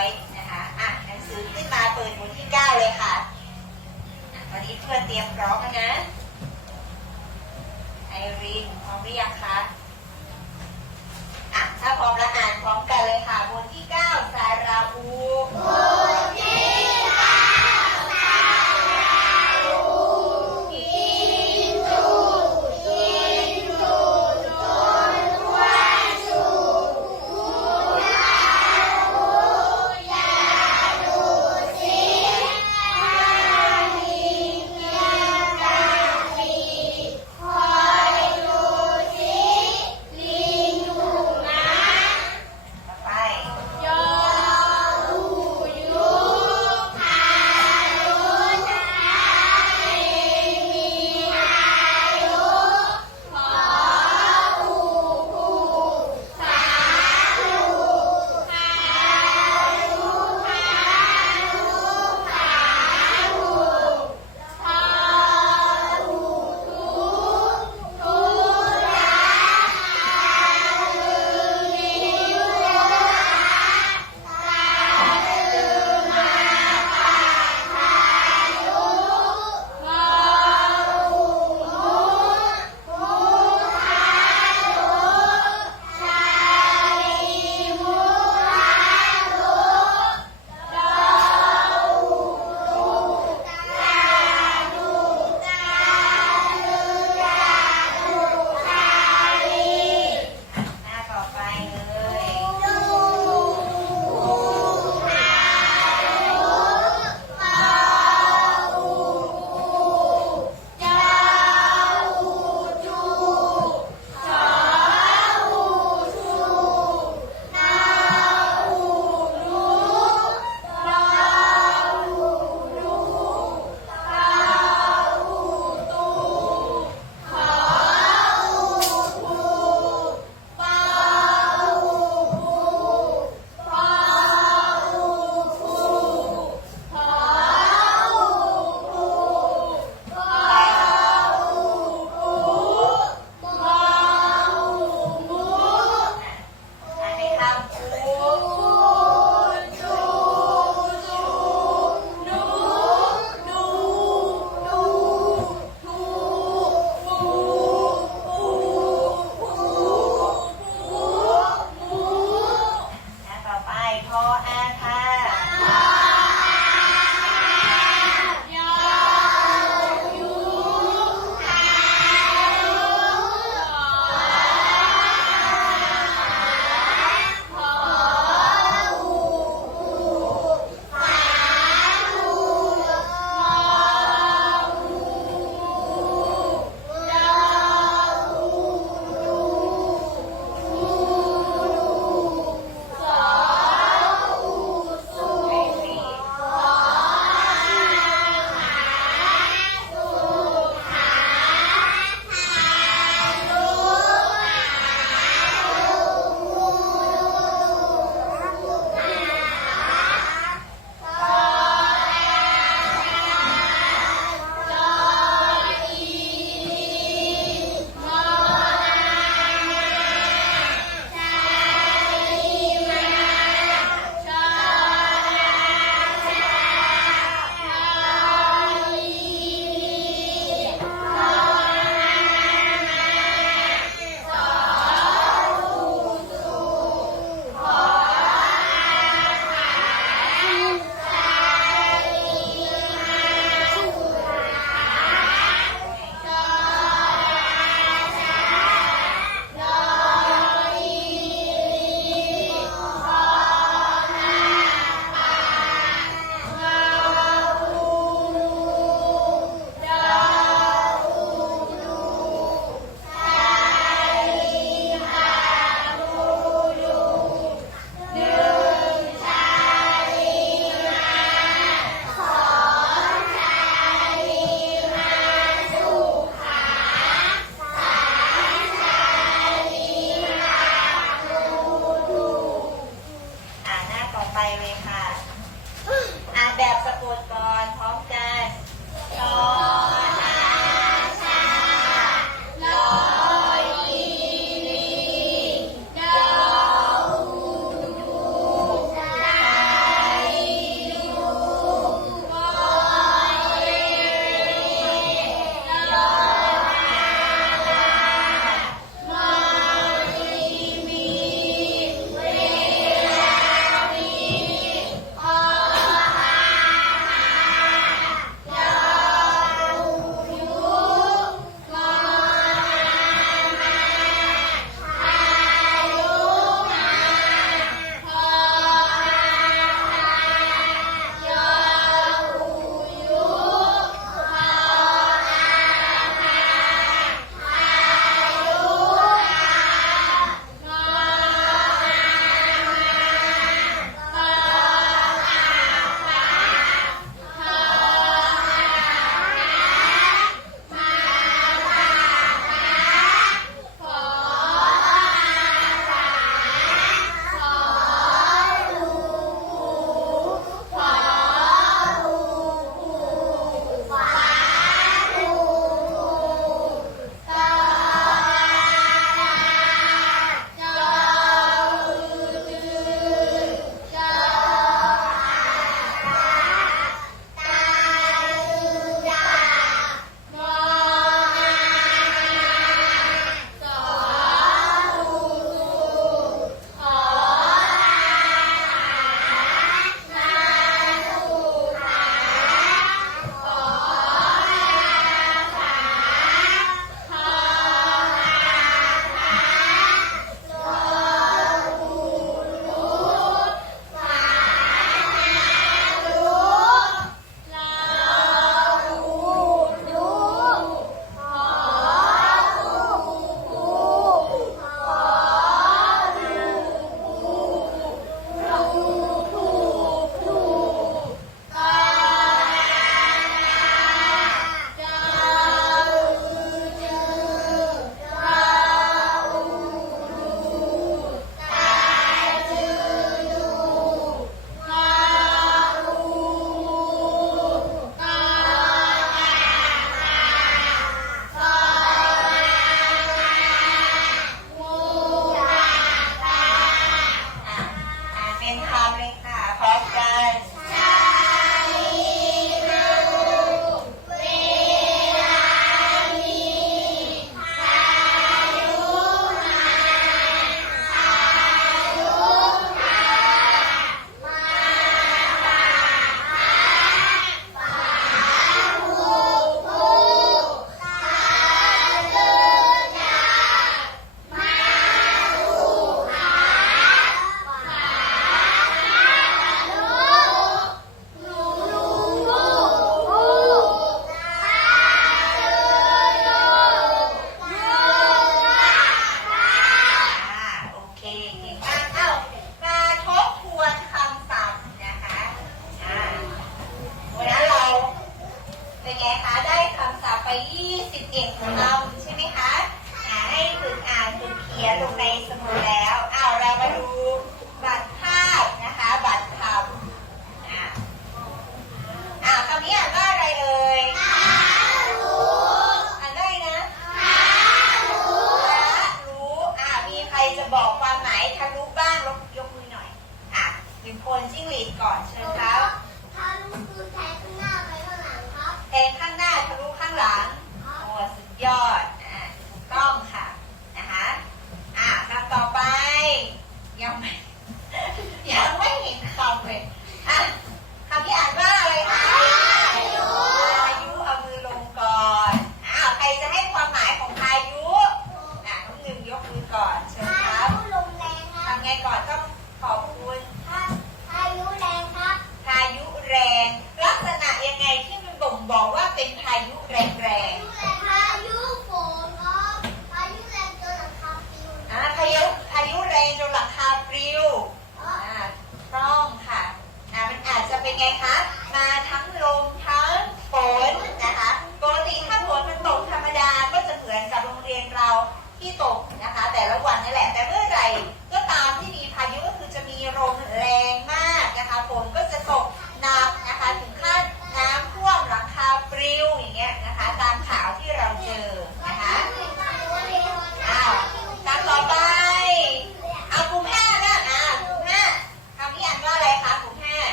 อยนะคะอะหนังสือขึ้นมาเปิดบทที่เก้าเลยค่ะอวันนี้เพื่อนเตรียมพร้อมแล้วนะไอรินพร้อมหรือยังคะอะถ้าพร้อมแล้วอ่านพร้อมกันเลยค่ะบทที่9สาราอู